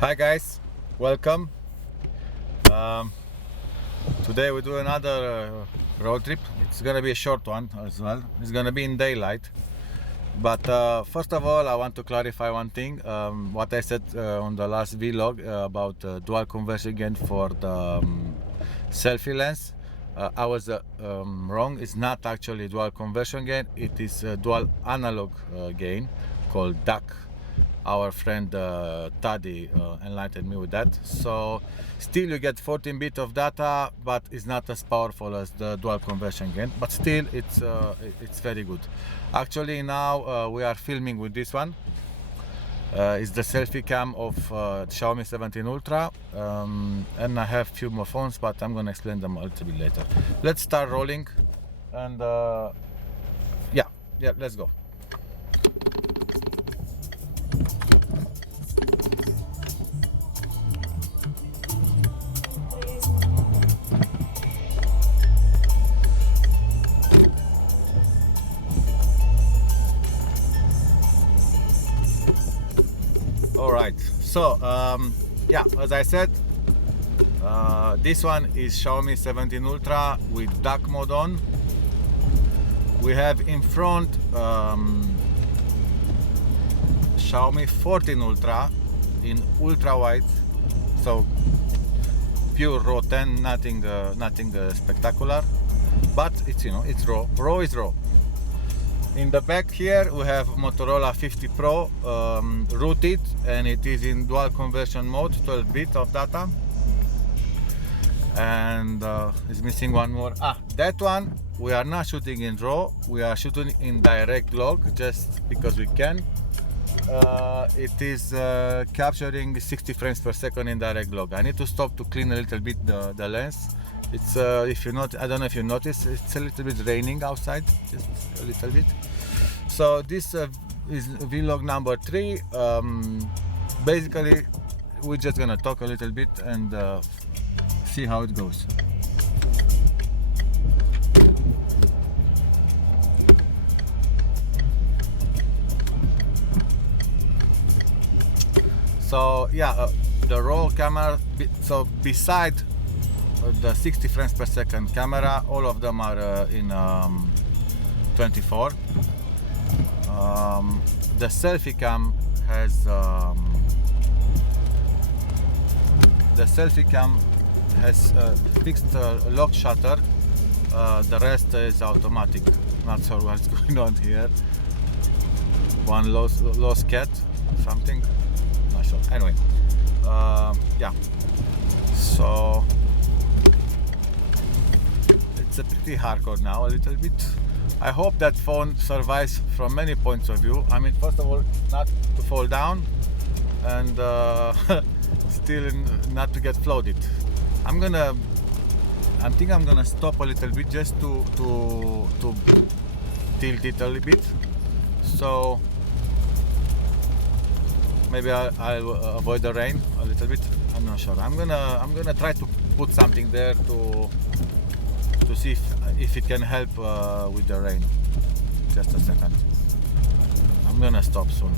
Hi guys, welcome. Um, Today we do another road trip. It's gonna be a short one as well. It's gonna be in daylight. But first of all, I want to clarify one thing. What I said on the last vlog about dual conversion gain for the selfie lens. I was wrong. It's not actually dual conversion gain. It is dual analog gain called DAC. Our friend Taddy enlightened me with that. So still you get 14 bit of data, but it's not as powerful as the dual conversion gain, but still it's very good. Actually now we are filming with this one. It's the selfie cam of Xiaomi 17 Ultra, and I have few more phones, but I'm gonna explain them a little bit later. Let's start rolling, and yeah, let's go. Alright, so yeah, as I said, this one is Xiaomi 17 Ultra with DAC mode on. We have in front Xiaomi 14 Ultra in ultra wide, so pure RAW 10, nothing spectacular, but it's, you know, it's RAW. RAW is RAW. In the back here we have Motorola 50 Pro rooted, and it is in dual conversion mode, 12 bit of data, and it's missing one more. That one we are not shooting in RAW, we are shooting in DirectLog just because we can. It is capturing 60 frames per second in DirectLog. I need to stop to clean a little bit the lens. It's if you not, I don't know if you notice, it's a little bit raining outside, just a little bit. So this is vlog number 3. Basically we're just gonna talk a little bit and see how it goes. So yeah, the raw camera, so beside the 60 frames per second camera, all of them are in 24. The selfie cam has fixed lock shutter. The rest is automatic. Not sure what's going on here. One lost cat, something. Not sure. Anyway, yeah. So it's a pretty hardcore now, a little bit. I hope that phone survives from many points of view. I mean, first of all, not to fall down, and still not to get flooded. I think I'm gonna stop a little bit just to tilt it a little bit. So maybe I'll avoid the rain a little bit. I'm not sure. I'm gonna try to put something there to see if it can help with the rain. Just a second. I'm gonna stop soon.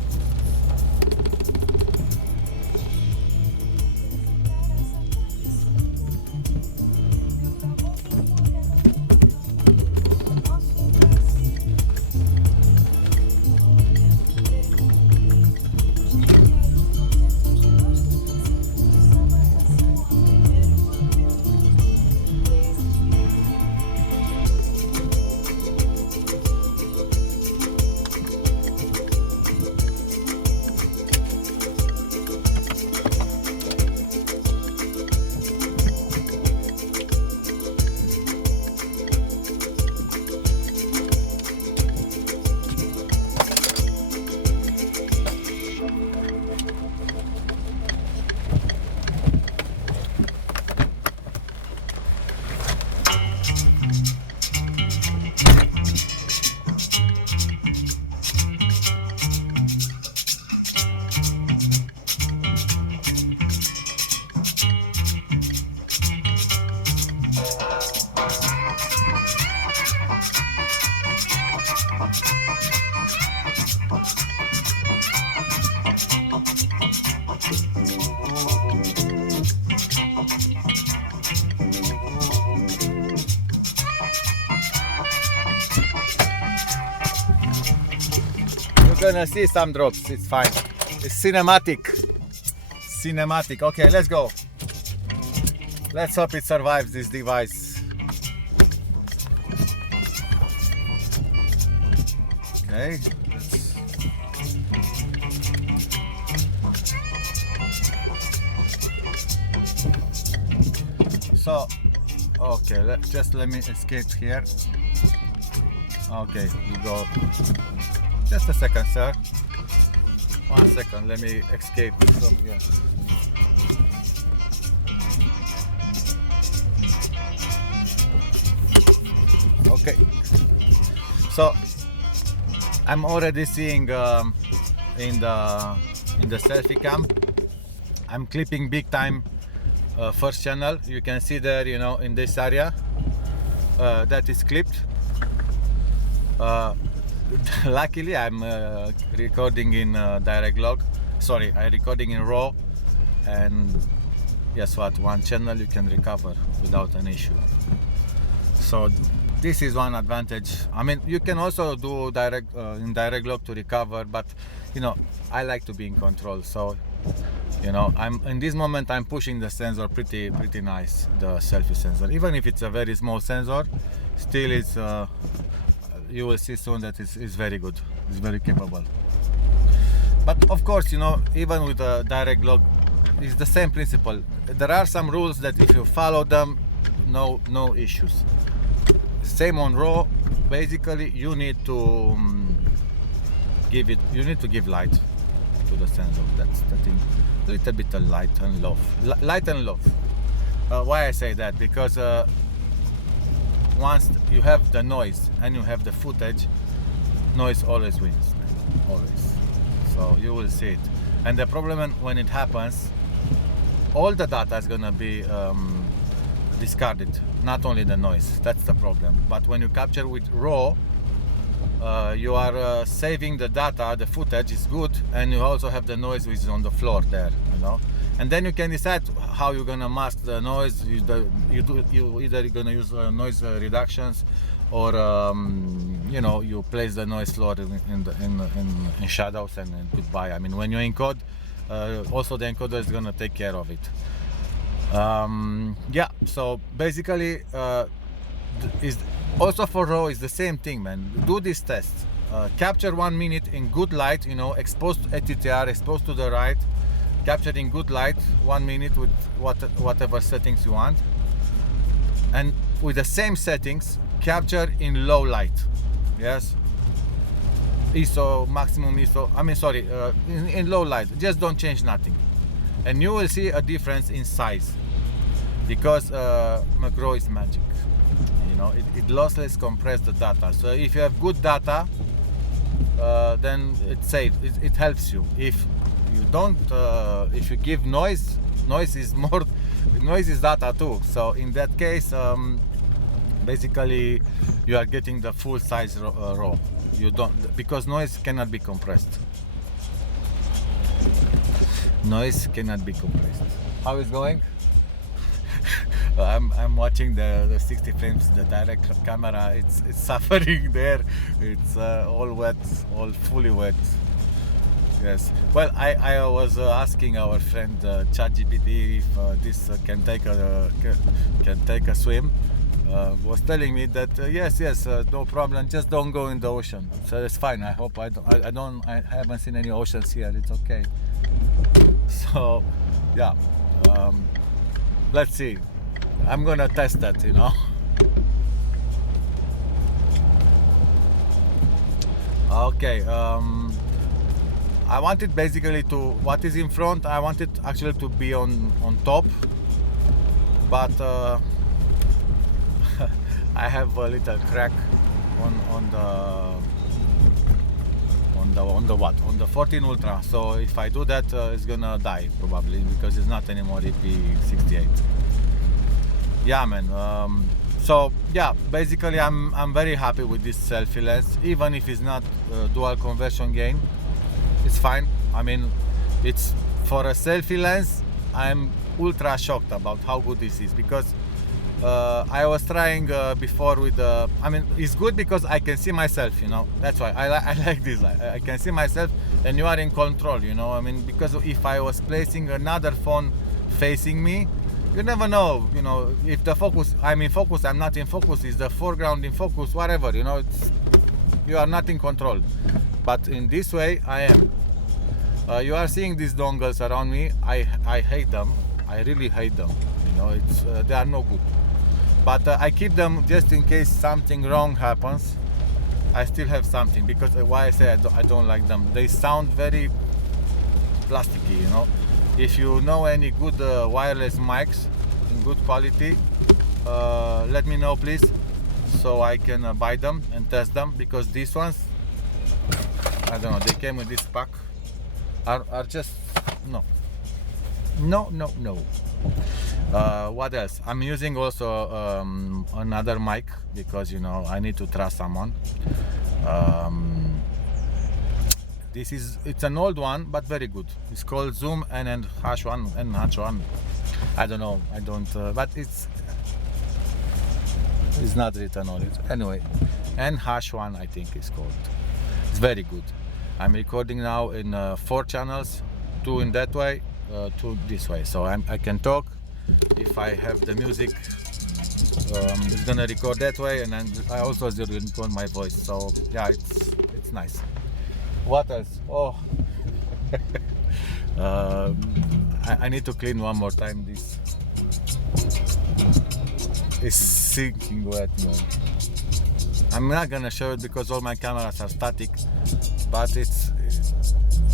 gonna see some drops. It's fine. It's cinematic. Cinematic. Okay, let's go. Let's hope it survives this device. Okay. So, okay, let me escape here. Okay, you go. Just a second, sir. 1 second, let me escape from here. Okay. So, I'm already seeing in the selfie cam. I'm clipping big time. First channel, you can see there, you know, in this area that is clipped. Luckily, I'm recording in DirectLog. Sorry, I'm recording in RAW, and guess what? One channel you can recover without an issue. So this is one advantage. I mean, you can also do in DirectLog to recover, but you know, I like to be in control. So you know, I'm in this moment I'm pushing the sensor pretty nice, the selfie sensor. Even if it's a very small sensor, still it's you will see soon that it's very good. It's very capable. But of course, you know, even with the DirectLog, it's the same principle. There are some rules that if you follow them, no issues. Same on RAW. Basically, you need to give light to the sensor. That's the thing. A little bit of light and love. Light and love. Why I say that? Because once you have the noise and you have the footage, noise always wins. Always. So you will see it. And the problem when it happens, all the data is gonna be discarded. Not only the noise. That's the problem. But when you capture with RAW, you are saving the data, the footage is good, and you also have the noise which is on the floor there, you know. And then you can decide how you're gonna mask the noise. You either gonna use noise reductions, or you know, you place the noise floor in shadows and goodbye. I mean, when you encode, also the encoder is gonna take care of it. Yeah. So basically, is also for RAW is the same thing, man. Do this test. Capture 1 minute in good light, you know, exposed to ATTR, exposed to the right, capture in good light 1 minute with whatever settings you want, and with the same settings, capture in low light. Yes, ISO, maximum ISO. I mean, sorry, in low light. Just don't change nothing, and you will see a difference in size, because macro is magic. You know, it lossless compress the data. So if you have good data, then it's safe. It helps you. If you don't, if you give noise is more, noise is data too. So in that case, basically, you are getting the full size RAW. You don't, because noise cannot be compressed. Noise cannot be compressed. How is going? I'm watching the 60 frames, the direct camera. It's suffering there. It's all wet, all fully wet. Yes. Well, I was asking our friend ChatGPT if this can take a swim. Was telling me that yes, no problem. Just don't go in the ocean. So it's fine. I hope I haven't seen any oceans here. It's okay. So yeah. Let's see. I'm gonna test that, you know. Okay. I wanted basically to, what is in front, I wanted actually to be on top, but I have a little crack on the 14 Ultra. So if I do that, it's gonna die probably, because it's not anymore EP68. Yeah, man. So yeah, basically I'm very happy with this selfie lens, even if it's not dual conversion gain. It's fine. I mean, it's for a selfie lens. I'm ultra shocked about how good this is, because I was trying before with I mean, it's good because I can see myself, you know. That's why I like this. I can see myself, and you are in control, you know. I mean, because if I was placing another phone facing me, you never know, you know, if the focus, I'm in focus, I'm not in focus, is the foreground in focus, whatever, you know. You are not in control. But in this way, I am. You are seeing these dongles around me. I hate them. I really hate them. You know, they are no good. But I keep them just in case something wrong happens. I still have something, because why I say I don't like them. They sound very plasticky, you know. If you know any good wireless mics in good quality, let me know, please, so I can buy them and test them, because these ones, I don't know, they came with this pack, are just no. What else? I'm using also another mic, because, you know, I need to trust someone. It's an old one, but very good. It's called Zoom NH1. I don't know. I don't. But it's not written on it. Anyway, NH1 I think it's called. It's very good. I'm recording now in 4 channels, 2 in that way, 2 this way. So I can talk. If I have the music, it's gonna record that way, and then I also record my voice. So yeah, it's nice. What else? Oh, I need to clean one more time. This is sinking wet, man. I'm not gonna show it because all my cameras are static, but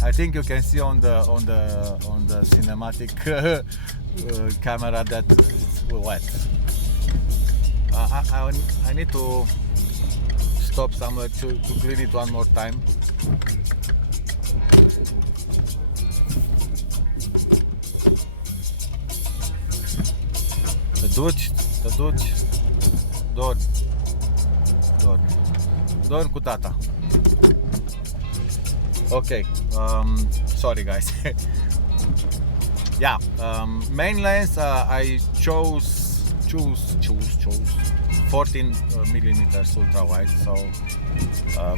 I think you can see on the cinematic camera that it's wet. I need to stop somewhere to clean it one more time. Te duci, dormi cu tata. Okay, sorry guys. Yeah, main lens, I chose 14 millimeters ultra wide. So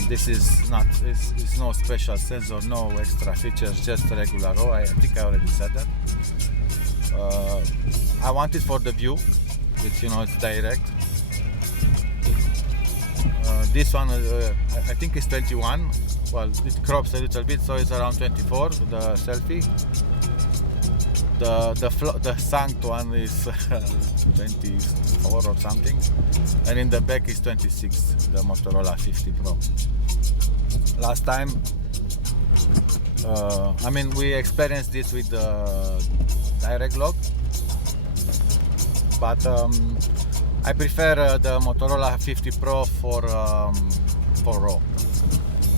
this is not, it's no special sensor, no extra features, just regular RAW. I think I already said that. I want it for the view. It's, you know, it's direct. This one, I think it's 21. Well, it crops a little bit, so it's around 24. The selfie. The sank one is 24 or something, and in the back is 26. The Motorola 50 Pro. Last time, I mean, we experienced this with the DirectLog, but I prefer the Motorola 50 Pro for RAW.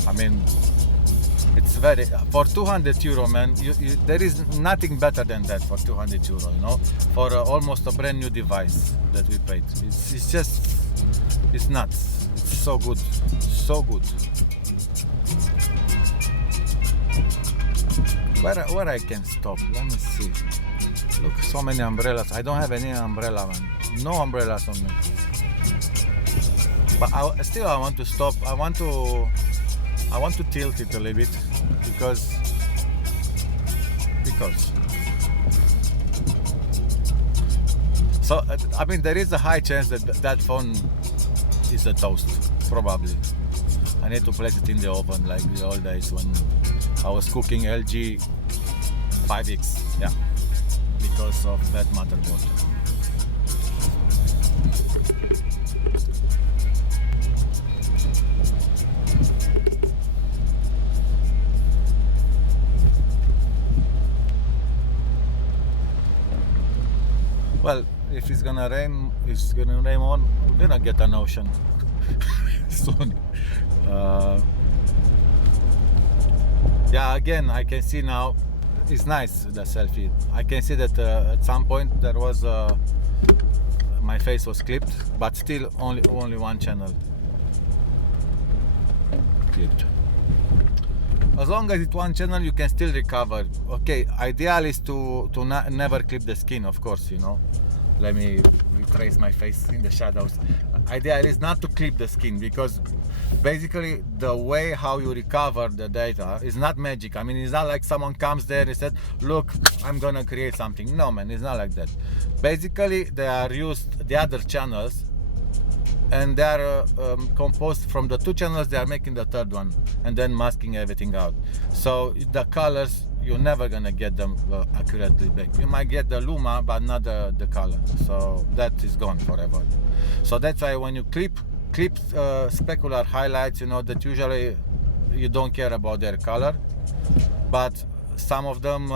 I mean, it's very, for 200 euro, man. There is nothing better than that for 200 euro, you know, for almost a brand new device that we paid. It's just, it's nuts. It's so good, so good. Where I can stop? Let me see. Look, so many umbrellas. I don't have any umbrella, man. No umbrellas on me. But I want to stop. I want to tilt it a little bit because so I mean, there is a high chance that that phone is a toast, probably. I need to place it in the oven like the old days when I was cooking LG 5X, yeah, because of that motherboard. Well, if it's gonna rain, on, we're gonna get an ocean soon. Yeah, again, I can see now, it's nice, the selfie. I can see that at some point there was, my face was clipped, but still only one channel clipped. As long as it's one channel, you can still recover. Okay, ideal is to never clip the skin, of course, you know. Let me trace my face in the shadows. Idea is not to clip the skin, because basically the way how you recover the data is not magic. I mean, it's not like someone comes there and said, look, I'm gonna create something. No, man, it's not like that. Basically, they are used the other channels, and they are composed from the two channels. They are making the third one and then masking everything out. So the colors, you're never gonna get them accurately back. You might get the luma, but not the color. So that is gone forever. So that's why when you clip specular highlights, you know that usually you don't care about their color, but some of them,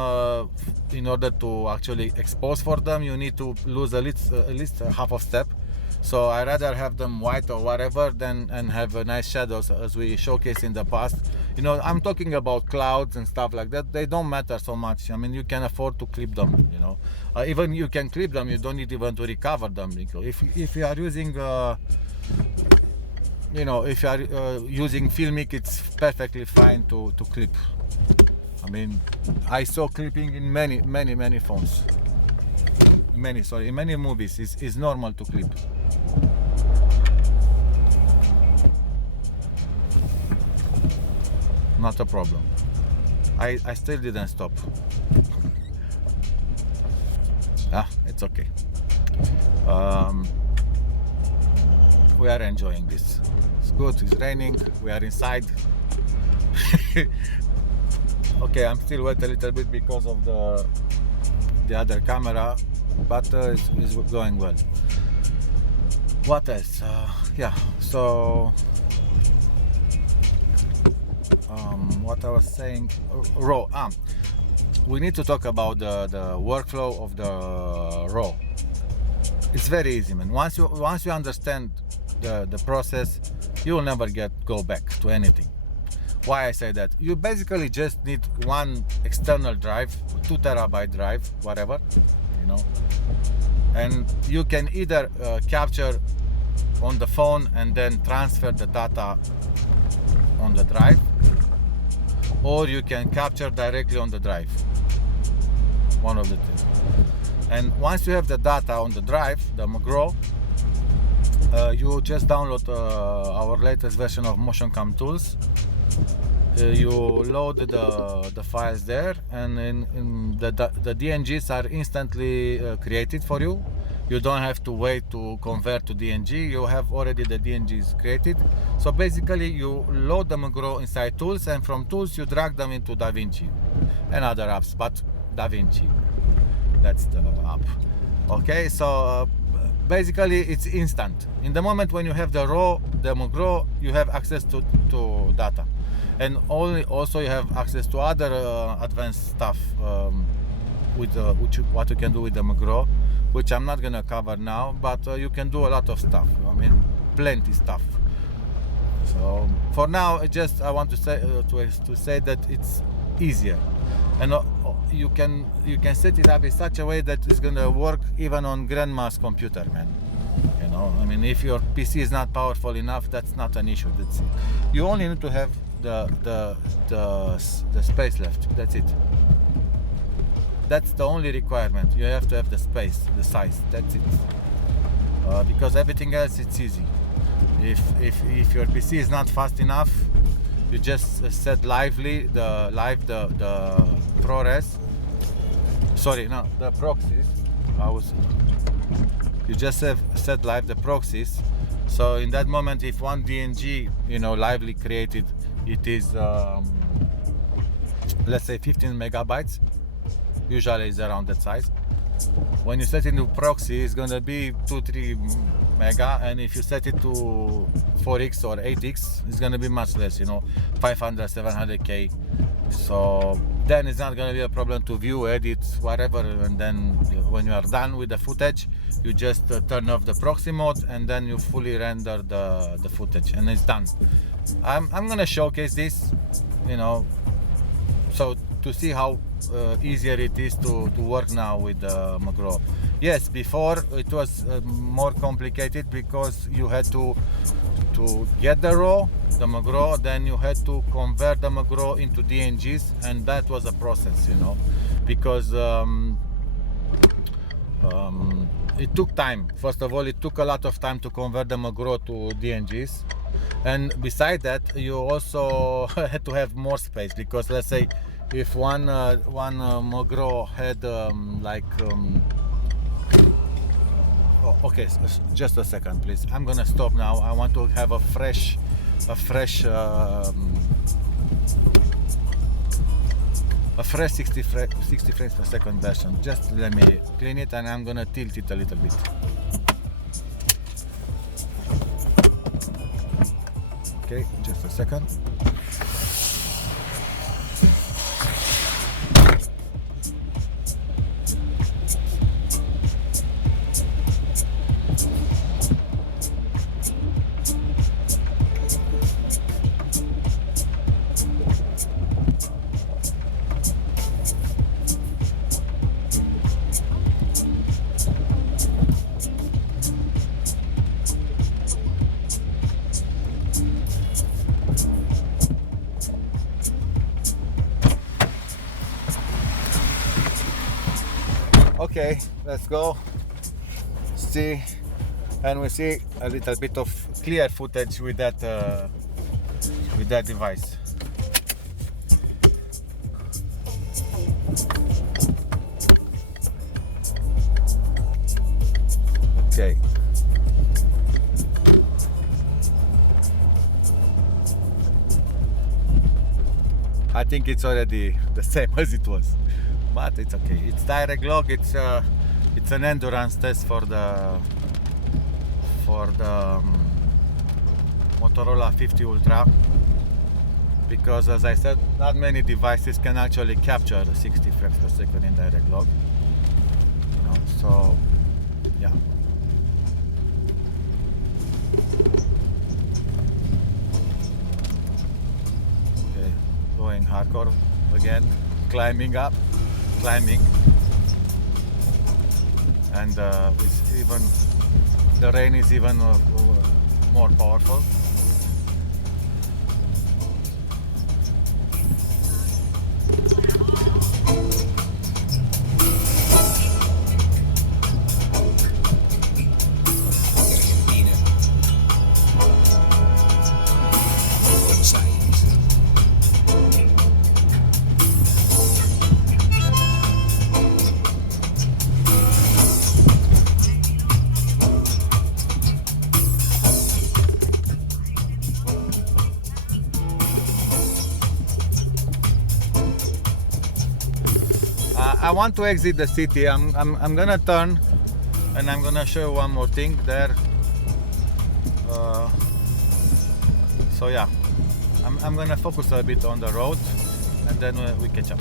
in order to actually expose for them, you need to lose at least half of step. So I rather have them white or whatever than and have nice shadows, as we showcased in the past. You know, I'm talking about clouds and stuff like that. They don't matter so much. I mean, you can afford to clip them. You know, even you can clip them. You don't need even to recover them, because if you are using you know, if you are using Filmic, it's perfectly fine to clip. I mean, I saw clipping in many phones. In many movies, it's normal to clip. Not a problem. I still didn't stop. It's okay. We are enjoying this. It's good. It's raining. We are inside. Okay, I'm still wet a little bit because of the other camera, but it's going well. What else? Yeah. So what I was saying, RAW. We need to talk about the workflow of the RAW. It's very easy, man. Once you understand the process, you will never go back to anything. Why I say that? You basically just need one external drive, 2 terabyte drive, whatever, you know, and you can either capture on the phone and then transfer the data on the drive, or you can capture directly on the drive. One of the two. And once you have the data on the drive, the McGraw, you just download our latest version of MotionCam Tools. You load the files there, and in the DNGs are instantly created for you. You don't have to wait to convert to DNG. You have already the DNGs created. So basically, you load the McGraw inside Tools, and from Tools you drag them into DaVinci and other apps, but DaVinci, that's the app. Okay, so basically it's instant. In the moment when you have the RAW, the McGraw, you have access to data, and also you have access to other advanced stuff with what you can do with the McGraw, which I'm not gonna cover now, but you can do a lot of stuff. I mean, plenty stuff. So for now, I want to say that it's easier, and you can set it up in such a way that it's gonna work even on grandma's computer, man. You know, I mean, if your PC is not powerful enough, that's not an issue. That's it. You only need to have the space left. That's it. That's the only requirement. You have to have the space, the size. That's it. Because everything else, it's easy. If your PC is not fast enough, you just set the ProRes. Sorry, no, the proxies. You just set live the proxies. So in that moment, if one DNG, you know, lively created, it is let's say 15 megabytes. Usually it's around that size. When you set it to proxy, it's gonna be 2-3 mega, and if you set it to 4x or 8x, it's gonna be much less, you know, 500-700K. So then it's not gonna be a problem to view, edit, whatever, and then when you are done with the footage, you just turn off the proxy mode, and then you fully render the footage, and it's done. I'm gonna showcase this, you know, so to see how easier it is to work now with the McGraw. Yes, before it was more complicated because you had to get the RAW, the McGraw, then you had to convert the McGraw into DNGs, and that was a process, you know, because it took time. First of all, it took a lot of time to convert the Motorola to DNGs, and beside that, you also had to have more space, because let's say if one Motorola had okay, just a second, please. I'm gonna stop now. I want to have a fresh 60 frames per second version. Just let me clean it, and I'm gonna tilt it a little bit. Okay, just a second. Okay, let's go. See, and we see a little bit of clear footage with that device. Okay. I think it's already the same as it was, but it's okay. It's DirectLog. It's an endurance test for the Motorola 50 Ultra, because as I said, not many devices can actually capture 60 frames per second in DirectLog. So yeah. Okay, going hardcore again, climbing, and it's even, the rain is even more powerful. I want to exit the city. I'm gonna turn, and I'm gonna show you one more thing there. So yeah, I'm gonna focus a bit on the road, and then we catch up.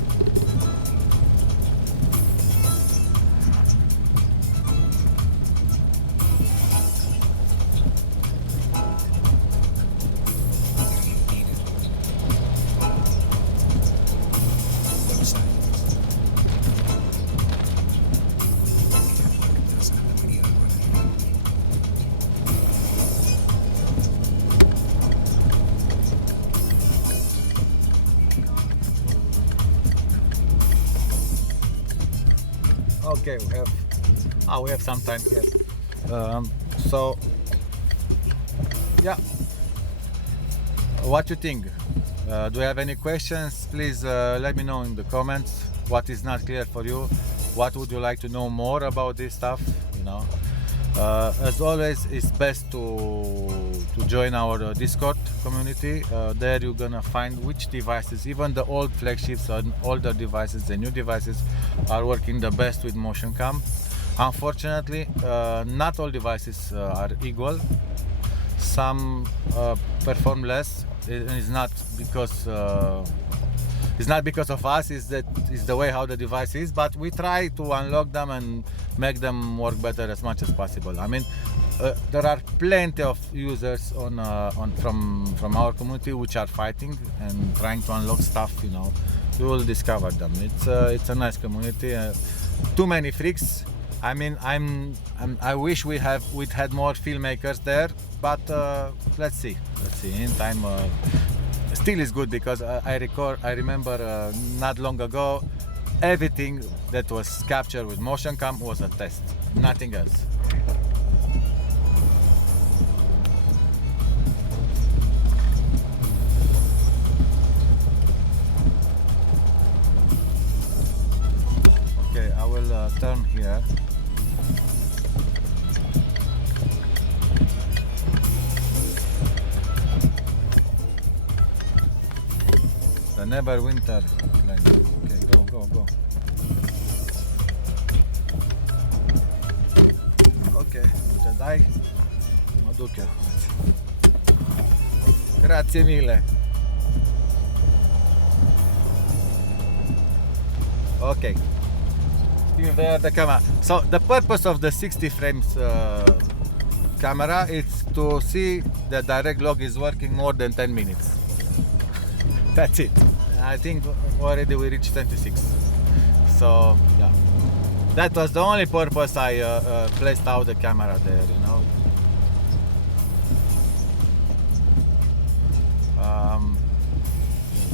Okay, we have some time here. So yeah, what you think? Do you have any questions? Please let me know in the comments. What is not clear for you? What would you like to know more about this stuff? As always, it's best to join our Discord community. There you're gonna find which devices, even the old flagships and older devices, the new devices, are working the best with MotionCam. Unfortunately, not all devices are equal. Some perform less. It's not because of us. It's the way how the device is. But we try to unlock them and make them work better as much as possible. I mean, there are plenty of users from our community which are fighting and trying to unlock stuff. You will discover them. It's a nice community. Too many freaks. I mean, I wish we'd had more filmmakers there, but let's see. In time, still is good, because I remember not long ago, everything that was captured with MotionCam was a test, nothing else. Okay, I will turn here. The never winter line. Okay, go. Ok, te dai? Mă duc eu. Grazie mille. Okay. Still there the camera. So the purpose of the 60 frames camera is to see the DirectLog is working more than 10 minutes. That's it. I think already we reached 26. So yeah, that was the only purpose I placed out the camera there, you know.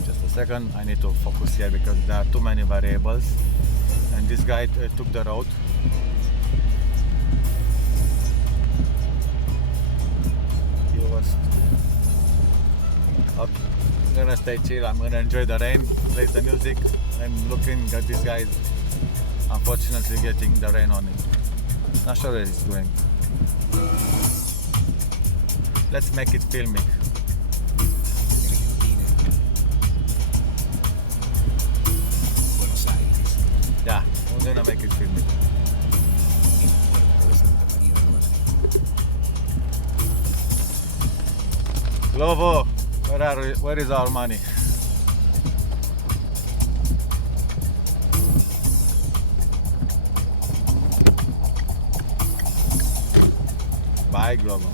Just a second, I need to focus here because there are too many variables, and this guy took the road. He was okay. I'm gonna stay chill, I'm gonna enjoy the rain, play the music, and looking at this guy unfortunately getting the rain on him. Not sure where he's going. Let's make it filmic. Yeah, we're gonna make it filmic. Glovo, where is our money? Bye, Glovo.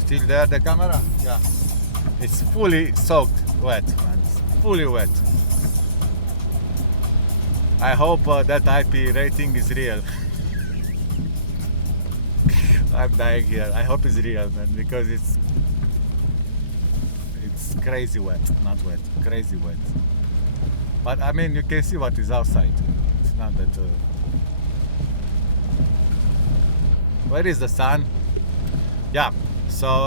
Still there, the camera? Yeah. It's fully soaked, wet, man. It's fully wet. I hope that IP rating is real. I'm dying here. I hope it's real, man, because it's crazy wet, not wet, crazy wet. But I mean, you can see what is outside. It's not that. Where is the sun? Yeah. So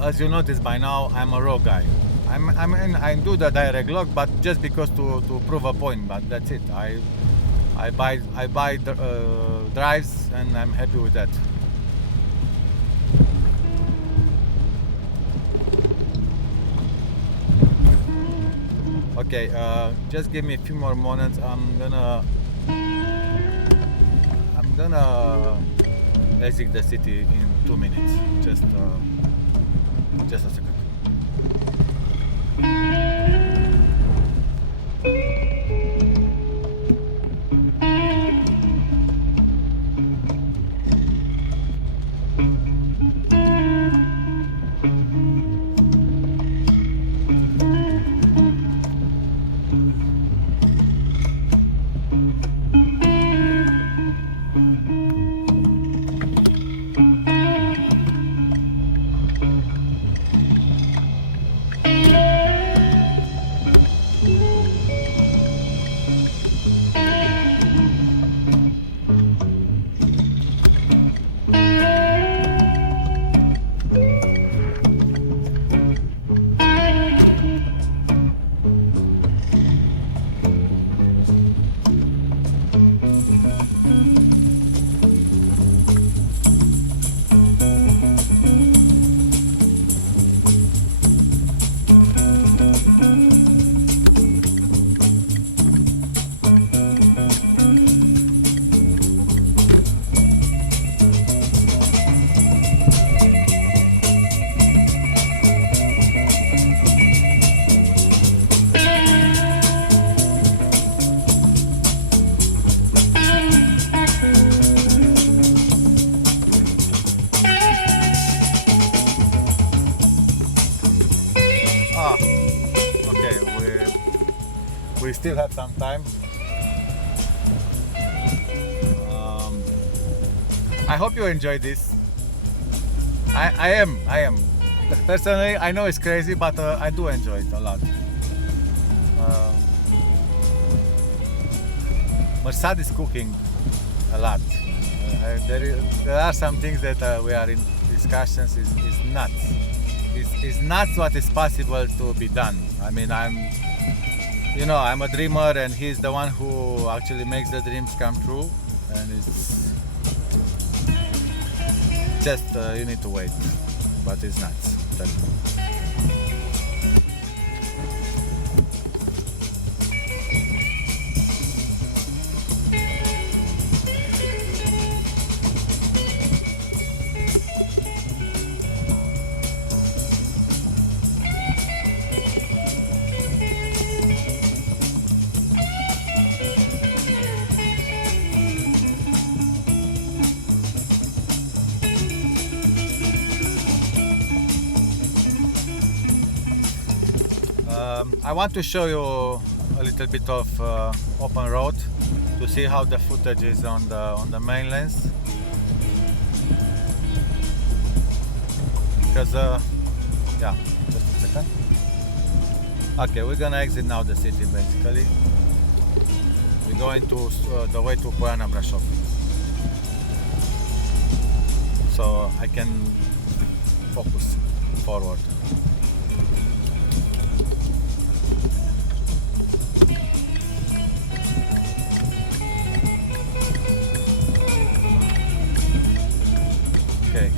as you notice by now, I'm a raw guy. I do the DirectLog, but just because to prove a point. But that's it. I buy drives, and I'm happy with that. Okay, just give me a few more moments. I'm gonna exit the city in 2 minutes. Just a second. We still have some time. I hope you enjoyed this. I am. Personally, I know it's crazy, but I do enjoy it a lot. Marsad is cooking a lot. There are some things that we are in discussions. Is nuts. It's nuts what is possible to be done. I mean, I'm a dreamer, and he's the one who actually makes the dreams come true. And it's just you need to wait, but it's nuts. Tell me. I want to show you a little bit of open road to see how the footage is on the main lens, because yeah, just a second. Okay, we're gonna exit now the city. Basically we're going to the way to Poiana Brasov, so I can focus forward. Okay.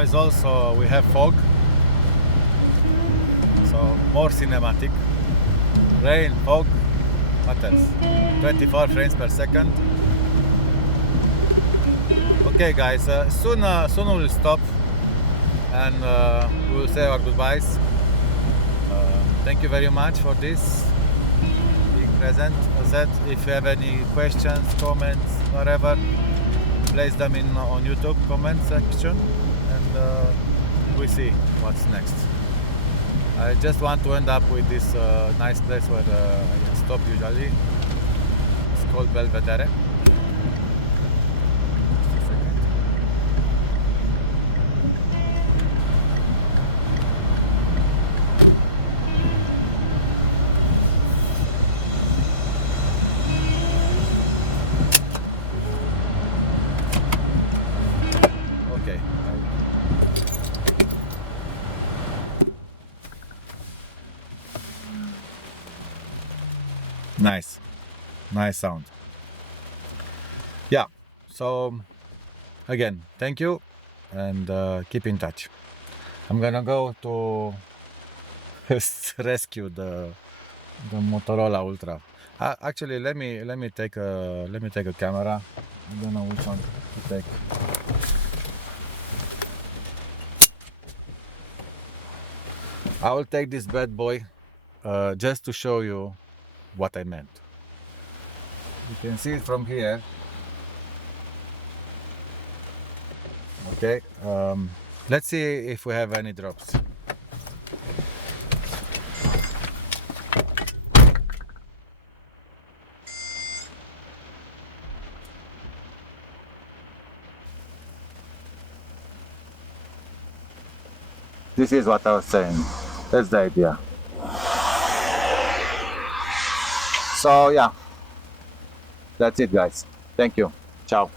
now is also we have fog, so more cinematic. Rain, fog, what else? 24 frames per second. Okay guys, soon we'll stop and we'll say our goodbyes. Thank you very much for this, being present. As said, if you have any questions, comments, whatever, place them in on YouTube comment section, and we see what's next. I just want to end up with this nice place where I can stop usually. It's called Belvedere. Okay. Nice sound. Yeah, so again, thank you, and keep in touch. I'm gonna go to rescue the Motorola Ultra. Actually, let me take a camera. I don't know which one to take. I will take this bad boy just to show you what I meant. You can see it from here. Okay, let's see if we have any drops. This is what I was saying. That's the idea. So yeah, that's it guys. Thank you. Ciao.